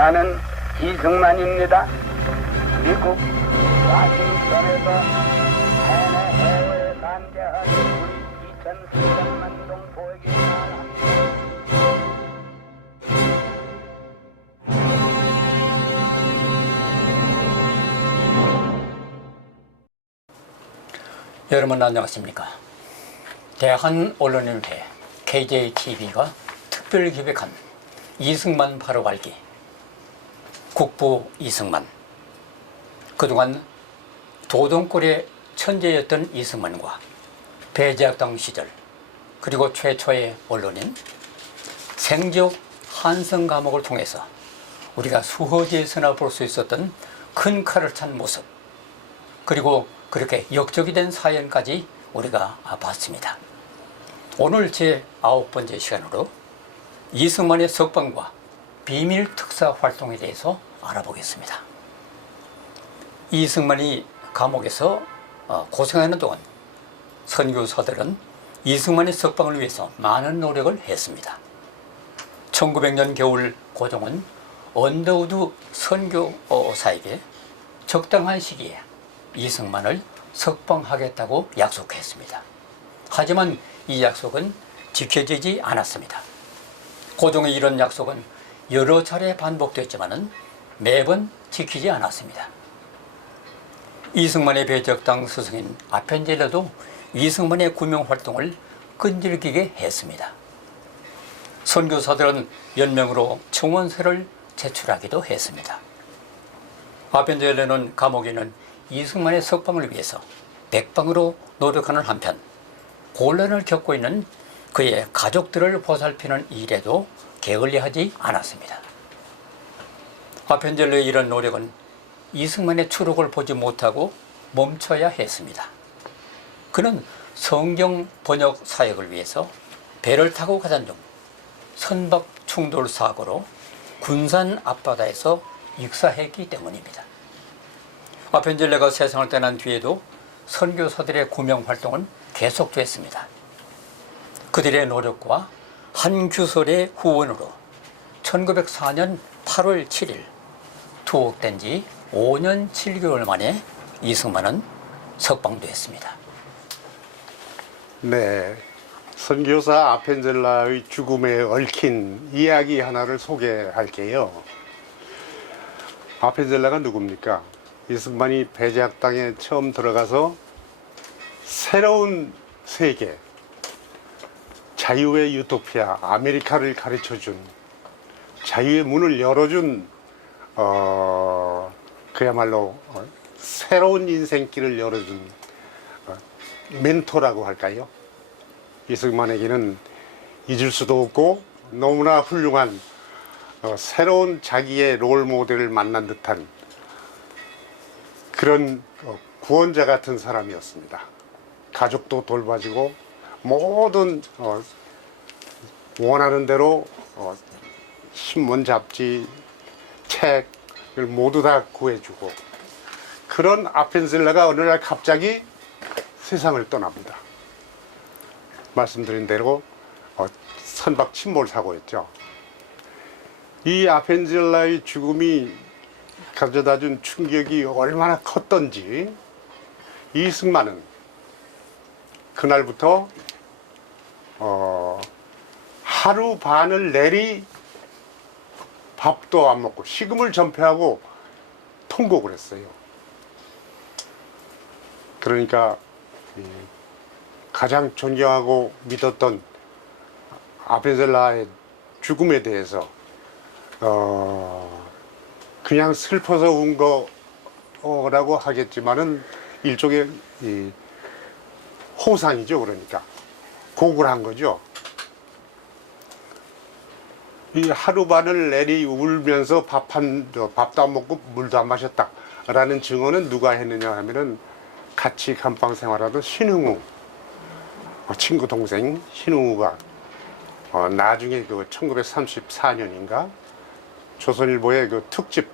나는 이승만입니다. 미국 와싱턴에서 해외에 관계한 우리 2,300만 동 보에게 말합니다. 여러분 안녕하십니까? 대한언론인회 KJTV가 특별 기획한 이승만 바로 알기 국부 이승만. 그동안 도동골의 천재였던 이승만과 배제학당 시절 그리고 최초의 언론인 생적 한성 감옥을 통해서 우리가 수호지에서나 볼 수 있었던 큰 칼을 찬 모습, 그리고 그렇게 역적이 된 사연까지 우리가 봤습니다. 오늘 제 9번째 시간으로 이승만의 석방과 비밀 특사 활동에 대해서 알아보겠습니다. 이승만이 감옥에서 고생하는 동안 선교사들은 이승만의 석방을 위해서 많은 노력을 했습니다. 1900년 겨울 고종은 언더우드 선교사에게 적당한 시기에 이승만을 석방하겠다고 약속했습니다. 하지만 이 약속은 지켜지지 않았습니다. 고종의 이런 약속은 여러 차례 반복됐지만 매번 지키지 않았습니다. 이승만의 배적당 스승인 아펜젤러도 이승만의 구명 활동을 끈질기게 했습니다. 선교사들은 연명으로 청원서를 제출하기도 했습니다. 아펜젤러는 감옥에는 이승만의 석방을 위해서 백방으로 노력하는 한편 곤란을 겪고 있는 그의 가족들을 보살피는 일에도 게을리하지 않았습니다. 아펜젤러의 이런 노력은 이승만의 추록을 보지 못하고 멈춰야 했습니다. 그는 성경 번역 사역을 위해서 배를 타고 가던 중 선박 충돌 사고로 군산 앞바다에서 익사했기 때문입니다. 아펜젤러가 세상을 떠난 뒤에도 선교사들의 구명 활동은 계속됐습니다. 그들의 노력과 한규설의 후원으로 1904년 8월 7일 투옥된 지 5년 7개월 만에 이승만은 석방됐습니다. 네, 선교사 아펜젤라의 죽음에 얽힌 이야기 하나를 소개할게요. 아펜젤라가 누굽니까? 이승만이 배제학당에 처음 들어가서 새로운 세계, 자유의 유토피아, 아메리카를 가르쳐준, 자유의 문을 열어준 그야말로 새로운 인생길을 열어준 멘토라고 할까요? 이승만에게는 잊을 수도 없고 너무나 훌륭한 새로운 자기의 롤 모델을 만난 듯한 그런 구원자 같은 사람이었습니다. 가족도 돌봐주고 모든 원하는 대로 신문, 잡지, 책을 모두 다 구해주고, 그런 아펜젤라가 어느 날 갑자기 세상을 떠납니다. 말씀드린 대로 선박 침몰 사고였죠. 이 아펜젤라의 죽음이 가져다준 충격이 얼마나 컸던지 이승만은 그날부터 하루 반을 내리 밥도 안 먹고 식음을 전폐하고 통곡을 했어요. 그러니까 가장 존경하고 믿었던 아펜젤라의 죽음에 대해서 그냥 슬퍼서 운 거라고 하겠지만은 일종의 호상이죠. 그러니까 곡을 한 거죠. 이 하루 반을 내리 울면서 밥도 안 먹고 물도 안 마셨다라는 증언은 누가 했느냐 하면은 같이 감방 생활하던 신흥우, 친구 동생 신흥우가 나중에 그 1934년인가 조선일보의 그 특집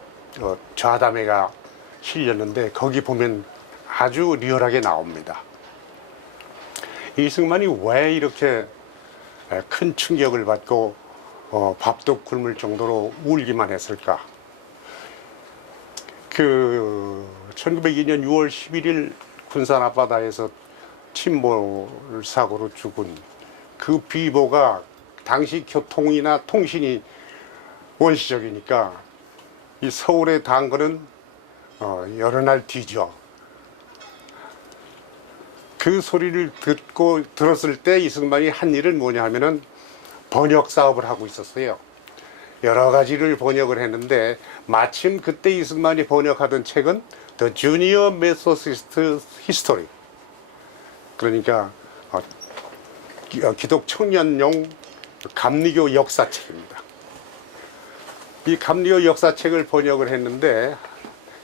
좌담회가 실렸는데 거기 보면 아주 리얼하게 나옵니다. 이승만이 왜 이렇게 큰 충격을 받고 밥도 굶을 정도로 울기만 했을까? 그 1902년 6월 11일 군산 앞바다에서 침몰 사고로 죽은 그 비보가 당시 교통이나 통신이 원시적이니까 이 서울에 닿은 거는 여러 날 뒤죠. 그 소리를 들었을 때 이승만이 한 일은 뭐냐 하면은 번역 사업을 하고 있었어요. 여러 가지를 번역을 했는데 마침 그때 이승만이 번역하던 책은 The Junior Methodist History, 그러니까 기독 청년용 감리교 역사책입니다. 이 감리교 역사책을 번역을 했는데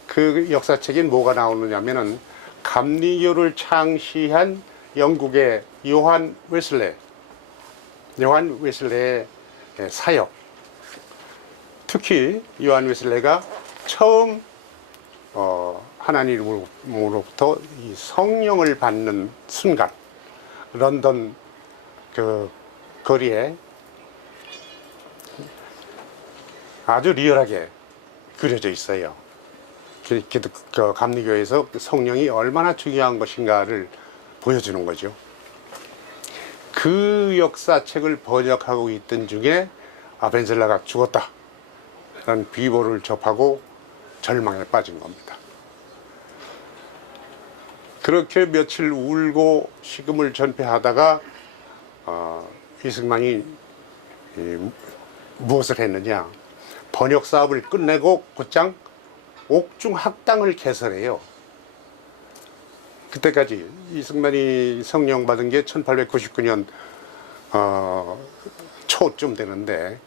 그 역사책엔 뭐가 나오느냐면은 감리교를 창시한 영국의 요한 웨슬레의 사역, 특히 요한 웨슬레가 처음 하나님으로부터 이 성령을 받는 순간, 런던 그 거리에 아주 리얼하게 그려져 있어요. 감리교에서 성령이 얼마나 중요한 것인가를 보여주는 거죠. 그 역사책을 번역하고 있던 중에 아벤젤라가 죽었다 라는 비보를 접하고 절망에 빠진 겁니다. 그렇게 며칠 울고 식음을 전폐하다가 이승만이 무엇을 했느냐, 번역 사업을 끝내고 곧장 옥중 학당을 개설해요. 그때까지 이승만이 성령 받은 게 1899년 초쯤 되는데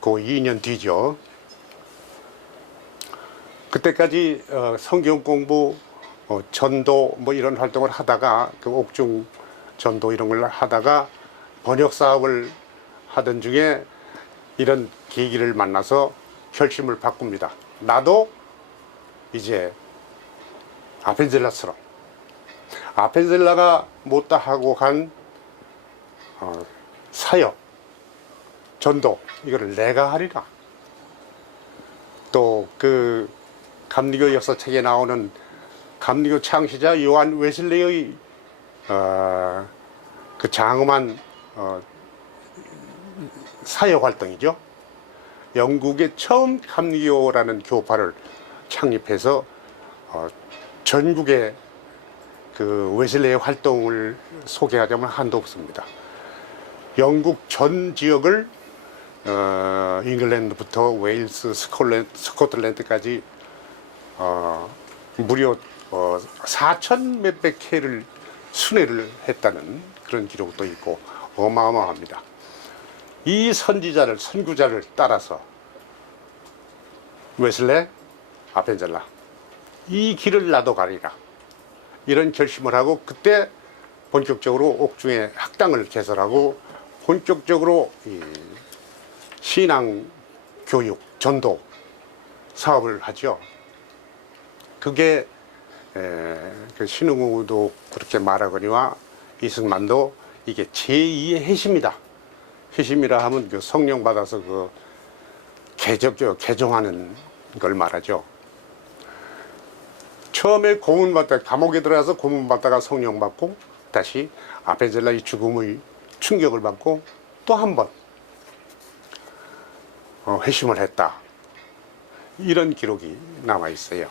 그 2년 뒤죠. 그때까지 성경 공부, 전도 뭐 이런 활동을 하다가 그 옥중 전도 이런 걸 하다가 번역 사업을 하던 중에 이런 계기를 만나서 결심을 바꿉니다. 나도 이제 아펜젤라처럼, 아펜젤라가 못다 하고 간 사역, 전도, 이거를 내가 하리라. 또 그 감리교 역사책에 나오는 감리교 창시자 요한 웨슬레의 그 장엄한 사역 활동이죠. 영국에 처음 감리교라는 교파를 창립해서 전국의 그 웨슬레의 활동을 소개하자면 한도 없습니다. 영국 전 지역을 잉글랜드부터 웨일스, 스코틀랜드까지 무려 4천 몇백 회를 순회를 했다는 그런 기록도 있고 어마어마합니다. 이 선구자를 따라서 웨슬레, 아펜젤라, 이 길을 나도 가리라, 이런 결심을 하고 그때 본격적으로 옥중에 학당을 개설하고 본격적으로 이 신앙 교육, 전도 사업을 하죠. 그게 그 신흥우도 그렇게 말하거니와 이승만도 이게 제2의 해심이다. 해심이라 하면 그 성령 받아서 그 개종하는 걸 말하죠. 처음에 고문받다, 감옥에 들어가서 고문받다가 성령 받고 다시 아펜젤라의 죽음의 충격을 받고 또 한 번 회심을 했다, 이런 기록이 남아 있어요.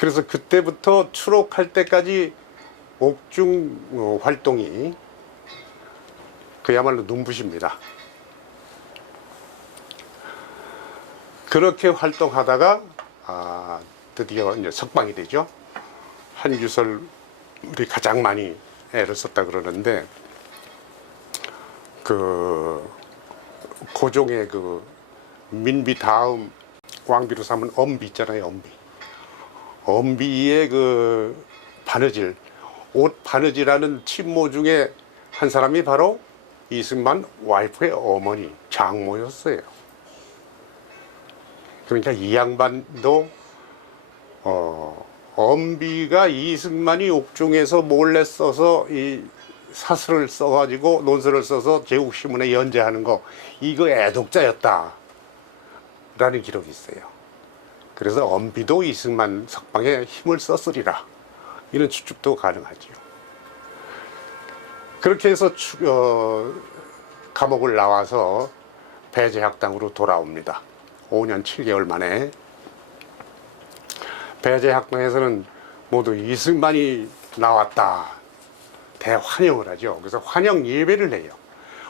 그래서 그때부터 추록할 때까지 옥중 활동이 그야말로 눈부십니다. 그렇게 활동하다가 드디어 이제 석방이 되죠. 한유설이 가장 많이 애를 썼다 그러는데 그 고종의 그 민비 다음 왕비로 삼은 엄비 있잖아요. 엄비의 그 바느질, 옷 바느질하는 친모 중에 한 사람이 바로 이승만 와이프의 어머니 장모였어요. 그러니까 이 양반도 엄비가 이승만이 옥중에서 몰래 써서 이 사설을 써가지고 논설을 써서 제국신문에 연재하는 거, 이거 애독자였다 라는 기록이 있어요. 그래서 엄비도 이승만 석방에 힘을 썼으리라. 이런 추측도 가능하지요. 그렇게 해서 감옥을 나와서 배제학당으로 돌아옵니다. 5년 7개월 만에. 배제학당에서는 모두 이승만이 나왔다 대환영을 하죠. 그래서 환영 예배를 해요.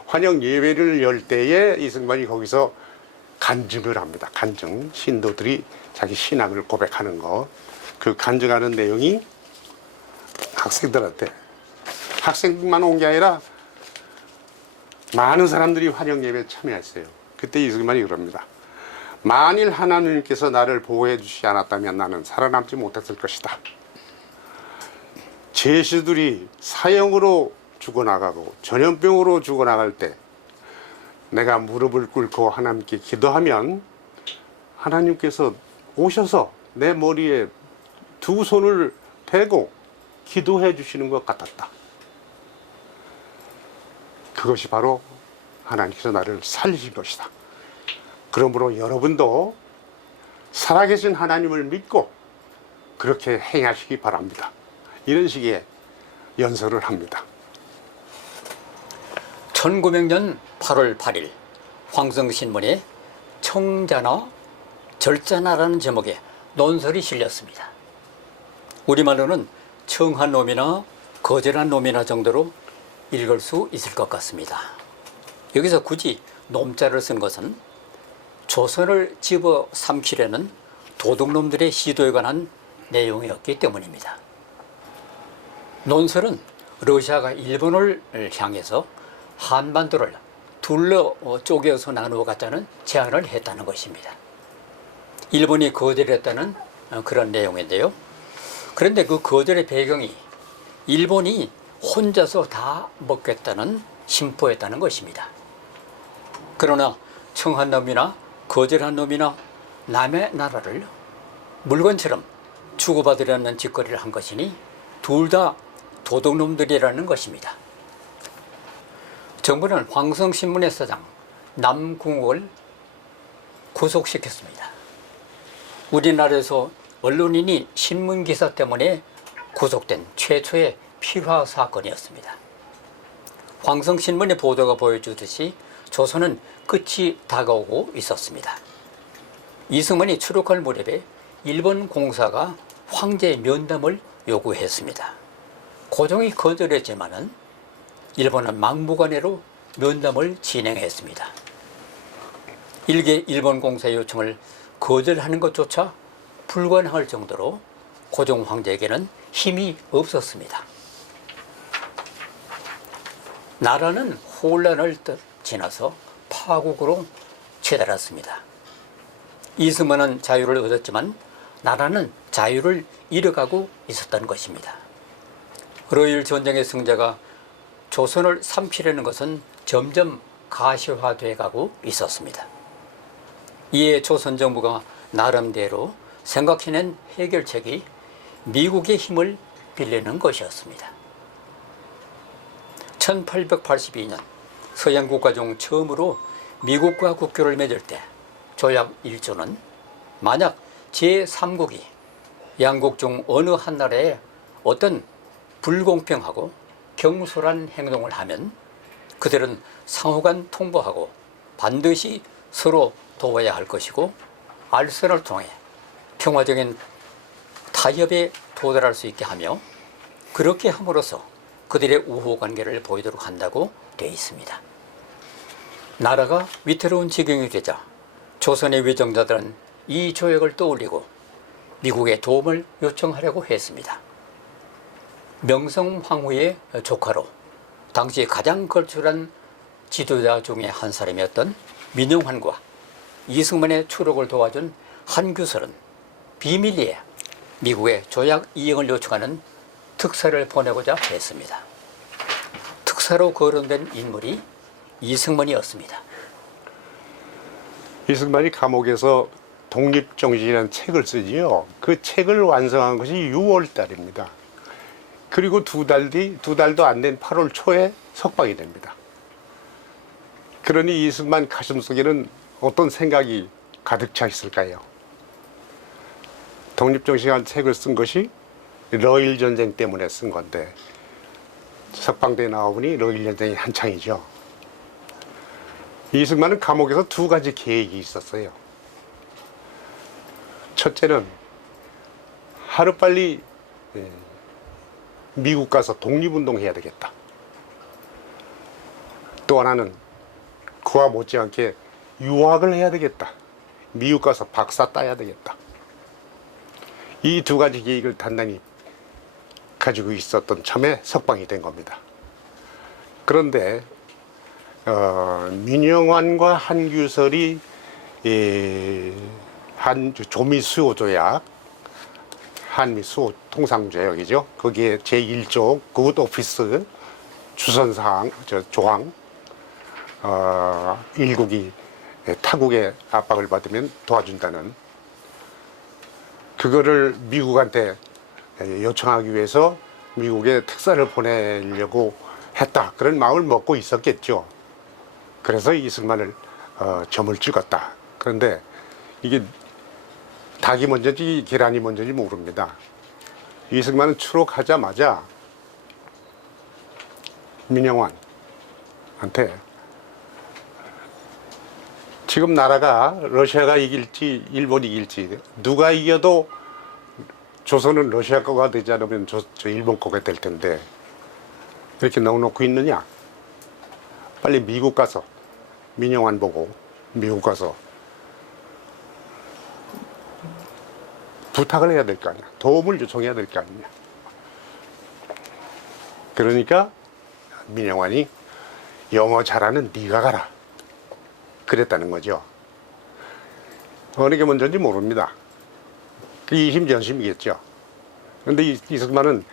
환영 예배를 열 때에 이승만이 거기서 간증을 합니다. 간증. 신도들이 자기 신앙을 고백하는 거. 그 간증하는 내용이 학생들한테, 학생만 온 게 아니라 많은 사람들이 환영 예배에 참여했어요. 그때 이승만이 그럽니다. 만일 하나님께서 나를 보호해 주시지 않았다면 나는 살아남지 못했을 것이다. 제시들이 사형으로 죽어나가고 전염병으로 죽어나갈 때 내가 무릎을 꿇고 하나님께 기도하면 하나님께서 오셔서 내 머리에 두 손을 대고 기도해 주시는 것 같았다. 그것이 바로 하나님께서 나를 살리신 것이다. 그러므로 여러분도 살아계신 하나님을 믿고 그렇게 행하시기 바랍니다. 이런 식의 연설을 합니다. 1900년 8월 8일 황성신문에 청자나 절자나라는 제목의 논설이 실렸습니다. 우리말로는 청한 놈이나 거절한 놈이나 정도로 읽을 수 있을 것 같습니다. 여기서 굳이 놈자를 쓴 것은 조선을 집어 삼키려는 도둑놈들의 시도에 관한 내용이었기 때문입니다. 논설은 러시아가 일본을 향해서 한반도를 둘러 쪼개서 나누어 갖자는 제안을 했다는 것입니다. 일본이 거절했다는 그런 내용인데요. 그런데 그 거절의 배경이 일본이 혼자서 다 먹겠다는 심포였다는 것입니다. 그러나 청한 놈이나 거절한 놈이나 남의 나라를 물건처럼 주고받으려는 짓거리를 한 것이니 둘 다 도둑놈들이라는 것입니다. 정부는 황성신문의 사장 남궁옥을 구속시켰습니다. 우리나라에서 언론인이 신문기사 때문에 구속된 최초의 피화 사건이었습니다. 황성신문의 보도가 보여주듯이 조선은 끝이 다가오고 있었습니다. 이승만이 추록할 무렵에 일본 공사가 황제의 면담을 요구했습니다. 고종이 거절했지만은 일본은 막무가내로 면담을 진행했습니다. 일개 일본 공사의 요청을 거절하는 것조차 불가능할 정도로 고종 황제에게는 힘이 없었습니다. 나라는 혼란을 지나서 파국으로 치달았습니다. 이승만은 자유를 얻었지만 나라는 자유를 잃어가고 있었던 것입니다. 러일 전쟁의 승자가 조선을 삼키려는 것은 점점 가시화돼 가고 있었습니다. 이에 조선 정부가 나름대로 생각해낸 해결책이 미국의 힘을 빌리는 것이었습니다. 1882년 서양 국가 중 처음으로 미국과 국교를 맺을 때 조약 1조는 만약 제3국이 양국 중 어느 한 나라에 어떤 불공평하고 경솔한 행동을 하면 그들은 상호간 통보하고 반드시 서로 도와야 할 것이고 알선을 통해 평화적인 타협에 도달할 수 있게 하며 그렇게 함으로써 그들의 우호관계를 보이도록 한다고 되어 있습니다. 나라가 위태로운 지경이 되자 조선의 위정자들은 이 조약을 떠올리고 미국의 도움을 요청하려고 했습니다. 명성황후의 조카로 당시 가장 걸출한 지도자 중에 한 사람이었던 민영환과 이승만의 추록을 도와준 한규설은 비밀리에 미국의 조약 이행을 요청하는 특사를 보내고자 했습니다. 특사로 거론된 인물이 이승만이었습니다. 이승만이 감옥에서 독립정신이라는 책을 쓰지요. 그 책을 완성한 것이 6월 달입니다. 그리고 두 달도 안 된 8월 초에 석방이 됩니다. 그러니 이승만 가슴속에는 어떤 생각이 가득 차 있을까요? 독립정신이라는 책을 쓴 것이 러일 전쟁 때문에 쓴 건데 석방대 나오보니 러일 전쟁이 한창이죠. 이승만은 감옥에서 두 가지 계획이 있었어요. 첫째는 하루빨리 미국 가서 독립운동해야 되겠다. 또 하나는 그와 못지않게 유학을 해야 되겠다. 미국 가서 박사 따야 되겠다. 이 두 가지 계획을 단단히 가지고 있었던 참에 석방이 된 겁니다. 그런데 민영환과 한규설이 조미 수호 조약, 한미 수호 통상 조약이죠. 거기에 제1조 굿 오피스 주선사항 조항, 일국이 타국의 압박을 받으면 도와준다는, 그거를 미국한테 요청하기 위해서 미국에 특사를 보내려고 했다, 그런 마음을 먹고 있었겠죠. 그래서 이승만을 점을 찍었다. 그런데 이게 닭이 먼저지 계란이 먼저지 모릅니다. 이승만은 추록하자마자 민영환한테 지금 나라가 러시아가 이길지 일본이 이길지 누가 이겨도 조선은 러시아 거가 되지 않으면 저 일본 거가 될 텐데 이렇게 넣어놓고 있느냐. 빨리 미국 가서 민영환 보고 미국 가서 부탁을 해야 될 거 아니야. 도움을 요청해야 될 거 아니냐. 그러니까 민영환이 영어 잘하는 네가 가라, 그랬다는 거죠. 어느 게 먼저인지 모릅니다. 이심전심이겠죠. 그런데 이승만은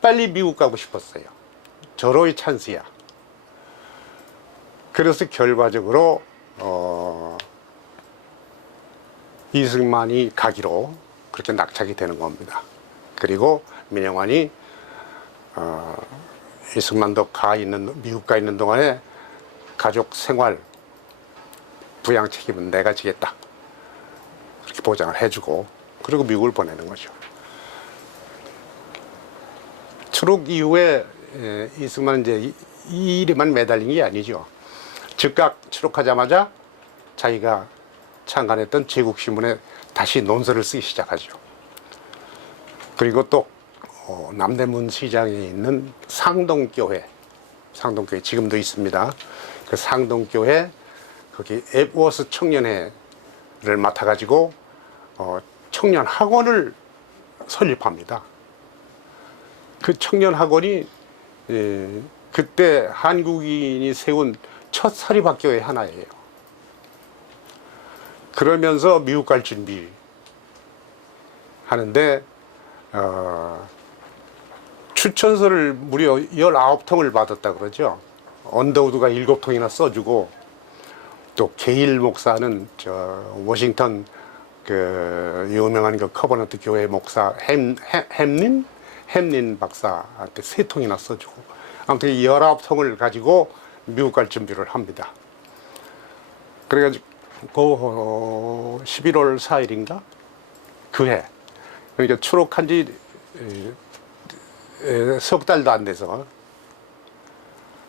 빨리 미국 가고 싶었어요. 절호의 찬스야. 그래서 결과적으로 이승만이 가기로 그렇게 낙착이 되는 겁니다. 그리고 민영환이 이승만도 미국 가 있는 동안에 가족 생활 부양 책임은 내가 지겠다, 그렇게 보장을 해주고 그리고 미국을 보내는 거죠. 추록 이후에 이승만은 이제 이 일에만 매달린 게 아니죠. 즉각 추록하자마자 자기가 창간했던 제국신문에 다시 논설을 쓰기 시작하죠. 그리고 또 남대문 시장에 있는 상동교회 지금도 있습니다. 그 상동교회 거기 앱워스 청년회를 맡아가지고 청년 학원을 설립합니다. 그 청년 학원이 그때 한국인이 세운 첫 사립학교의 하나예요. 그러면서 미국 갈 준비 하는데 추천서를 무려 19통을 받았다 그러죠. 언더우드가 7통이나 써주고 또 게일 목사는 워싱턴 그 유명한 그 커버넌트 교회 목사 햄린 박사한테 3통이나 써주고 아무튼 19통을 가지고 미국 갈 준비를 합니다. 그래가지고 11월 4일인가 그해, 그러니까 추록한 지 석 달도 안 돼서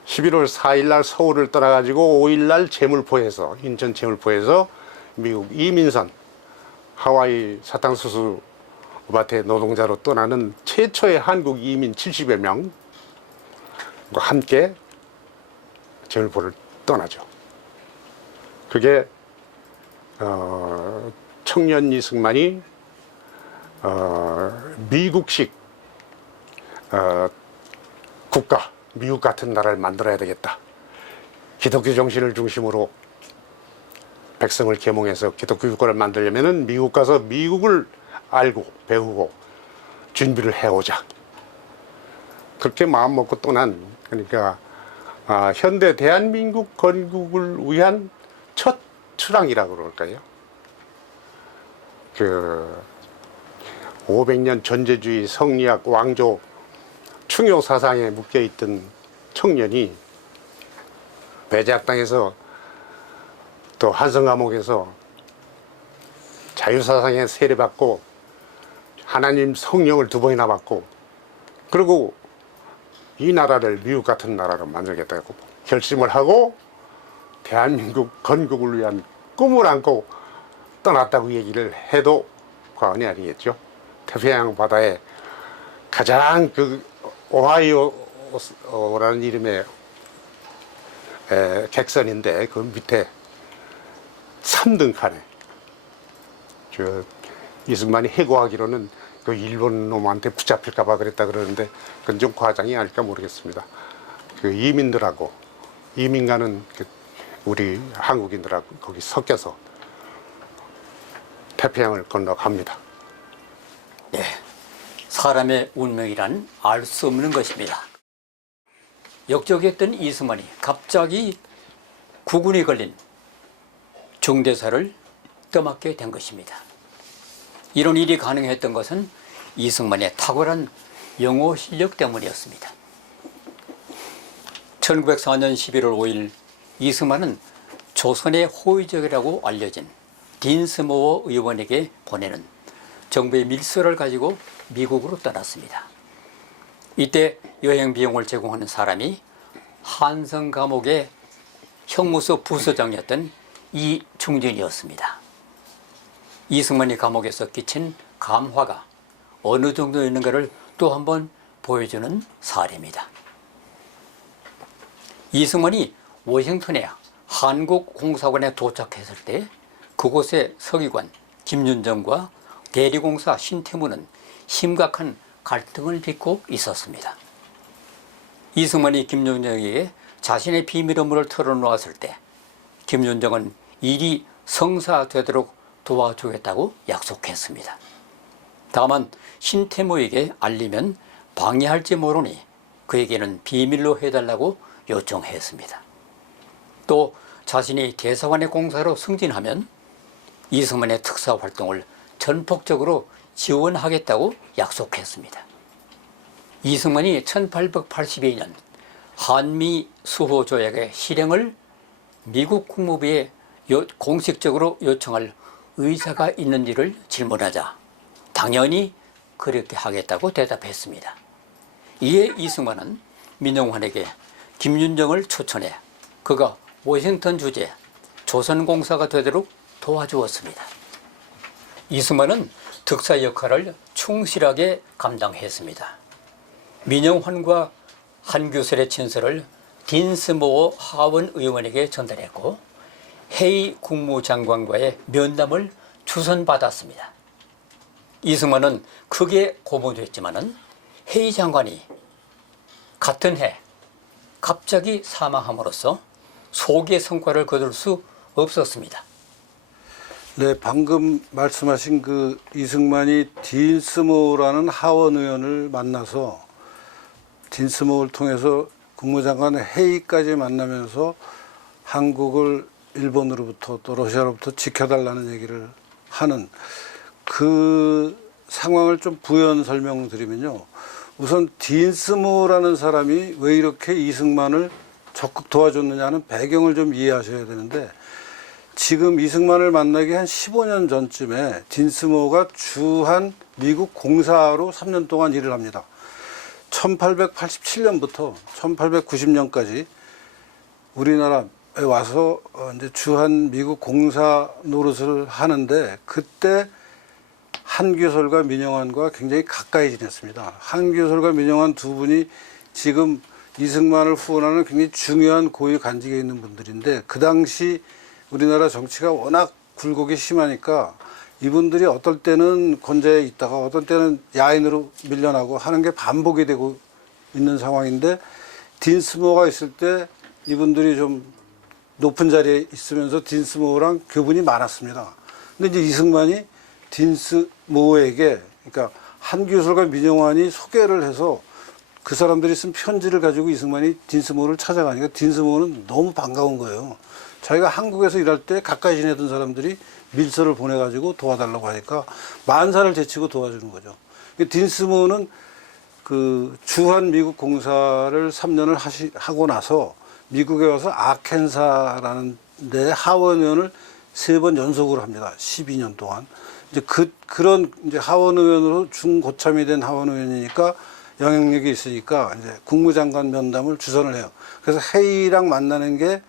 11월 4일 날 서울을 떠나가지고 5일 날 제물포에서, 인천 제물포에서 미국 이민선 하와이 사탕수수 밭에 노동자로 떠나는 최초의 한국 이민 70여 명과 함께 제물포를 떠나죠. 그게 청년 이승만이 미국식 국가, 미국 같은 나라를 만들어야 되겠다. 기독교 정신을 중심으로 백성을 계몽해서 기독교 국가를 만들려면 미국 가서 미국을 알고 배우고 준비를 해오자. 그렇게 마음 먹고 떠난, 그러니까 현대 대한민국 건국을 위한 첫 출항이라고 그럴까요? 그 500년 전제주의 성리학 왕조 충효 사상에 묶여있던 청년이 배제학당에서 또 한성감옥에서 자유사상에 세례받고 하나님 성령을 2번이나 받고 그리고 이 나라를 미국 같은 나라로 만들겠다고 결심을 하고 대한민국 건국을 위한 꿈을 안고 떠났다고 얘기를 해도 과언이 아니겠죠. 태평양 바다에 가장 그 오하이오라는 이름의 객선인데 그 밑에 3등 칸에 저 이승만이 해고하기로는 그 일본 놈한테 붙잡힐까봐 그랬다 그러는데 그건 좀 과장이 아닐까 모르겠습니다. 그 이민들하고 이민 가는 그 우리 한국인들하고 거기 섞여서 태평양을 건너갑니다. 네, 사람의 운명이란 알 수 없는 것입니다. 역적했던 이승만이 갑자기 구군이 걸린 중대사를 떠맡게 된 것입니다. 이런 일이 가능했던 것은 이승만의 탁월한 영어 실력 때문이었습니다. 1904년 11월 5일 이승만은 조선의 호위적이라고 알려진 딘스모어 의원에게 보내는 정부의 밀서를 가지고 미국으로 떠났습니다. 이때 여행 비용을 제공하는 사람이 한성 감옥의 형무소 부서장이었던 이중진이었습니다. 이승만이 감옥에서 끼친 감화가 어느 정도였는가를 또 한 번 보여주는 사례입니다. 이승만이 워싱턴의 한국공사관에 도착했을 때 그곳의 서기관 김윤정과 대리공사 신태무는 심각한 갈등을 빚고 있었습니다. 이승만이 김윤정에게 자신의 비밀 업무를 털어놓았을 때 김윤정은 일이 성사되도록 도와주겠다고 약속했습니다. 다만 신태무에게 알리면 방해할지 모르니 그에게는 비밀로 해달라고 요청했습니다. 또 자신이 대사관의 공사로 승진하면 이승만의 특사 활동을 전폭적으로 지원하겠다고 약속했습니다. 이승만이 1882년 한미 수호 조약의 실행을 미국 국무부에 공식적으로 요청할 의사가 있는지를 질문하자 당연히 그렇게 하겠다고 대답했습니다. 이에 이승만은 민영환에게 김윤정을 추천해 그가 워싱턴 주재 조선공사가 되도록 도와주었습니다. 이승만은 특사 역할을 충실하게 감당했습니다. 민영환과 한규설의 친서를 딘스모어 하원 의원에게 전달했고 헤이 국무장관과의 면담을 주선받았습니다. 이승만은 크게 고무됐지만은 헤이 장관이 같은 해 갑자기 사망함으로써 소기의 성과를 거둘 수 없었습니다. 네, 방금 말씀하신 그 이승만이 딘스모어라는 하원 의원을 만나서 딘스모어를 통해서 국무장관 회의까지 만나면서 한국을 일본으로부터 또 러시아로부터 지켜달라는 얘기를 하는 그 상황을 좀 부연 설명드리면요. 우선 딘스모어라는 사람이 왜 이렇게 이승만을 적극 도와줬느냐는 배경을 좀 이해하셔야 되는데 지금 이승만을 만나기 한 15년 전쯤에 딘스모어가 주한 미국 공사로 3년 동안 일을 합니다. 1887년부터 1890년까지 우리나라에 와서 이제 주한 미국 공사 노릇을 하는데 그때 한규설과 민영환과 굉장히 가까이 지냈습니다. 한규설과 민영환 두 분이 지금 이승만을 후원하는 굉장히 중요한 고위 간직에 있는 분들인데 그 당시 우리나라 정치가 워낙 굴곡이 심하니까 이분들이 어떨 때는 권좌에 있다가 어떨 때는 야인으로 밀려나고 하는 게 반복이 되고 있는 상황인데 딘스모어가 있을 때 이분들이 좀 높은 자리에 있으면서 딘스모어랑 교분이 많았습니다. 근데 이제 이승만이 딘스모어에게 그러니까 한규설과 민영환이 소개를 해서 그 사람들이 쓴 편지를 가지고 이승만이 딘스모어를 찾아가니까 딘스모어는 너무 반가운 거예요. 자기가 한국에서 일할 때 가까이 지내던 사람들이 밀서를 보내가지고 도와달라고 하니까 만사를 제치고 도와주는 거죠. 딘스모어는 그 주한 미국 공사를 3년을 하고 나서 미국에 와서 아켄사라는 데 하원 의원을 3번 연속으로 합니다. 12년 동안. 이제 그런 이제 하원 의원으로 중고참이 된 하원 의원이니까 영향력이 있으니까 이제 국무장관 면담을 주선을 해요. 그래서 해이랑 만나는 게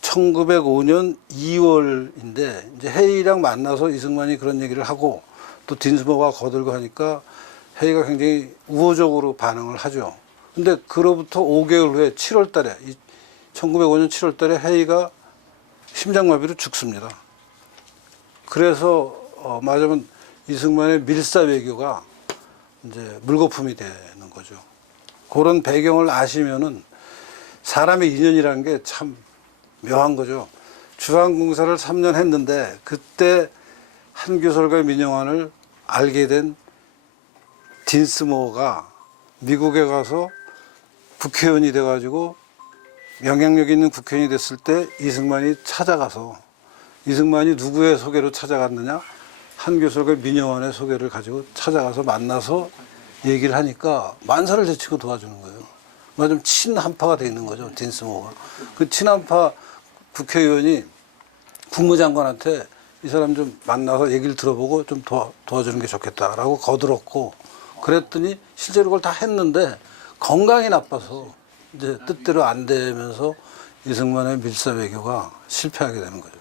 1905년 2월인데 이제 해이랑 만나서 이승만이 그런 얘기를 하고 또 딘스모가 거들고 하니까 해이가 굉장히 우호적으로 반응을 하죠. 근데 그로부터 5개월 후에 7월 달에 1905년 7월 달에 해이가 심장마비로 죽습니다. 그래서 말하자면 이승만의 밀사 외교가 이제 물거품이 되는 거죠. 그런 배경을 아시면은 사람의 인연이라는 게 참 묘한 거죠. 주한공사를 3년 했는데 그때 한교설과 민영환을 알게 된 딘스모어가 미국에 가서 국회의원이 돼가지고 영향력 있는 국회의원이 됐을 때 이승만이 찾아가서 이승만이 누구의 소개로 찾아갔느냐? 한교설과 민영환의 소개를 가지고 찾아가서 만나서 얘기를 하니까 만사를 제치고 도와주는 거예요. 좀 친한파가 돼 있는 거죠, 딘스모어가. 그 친한파 국회의원이 국무장관한테 이 사람 좀 만나서 얘기를 들어보고 좀 도와주는 게 좋겠다라고 거들었고 그랬더니 실제로 그걸 다 했는데 건강이 나빠서 이제 뜻대로 안 되면서 이승만의 밀사 외교가 실패하게 되는 거죠.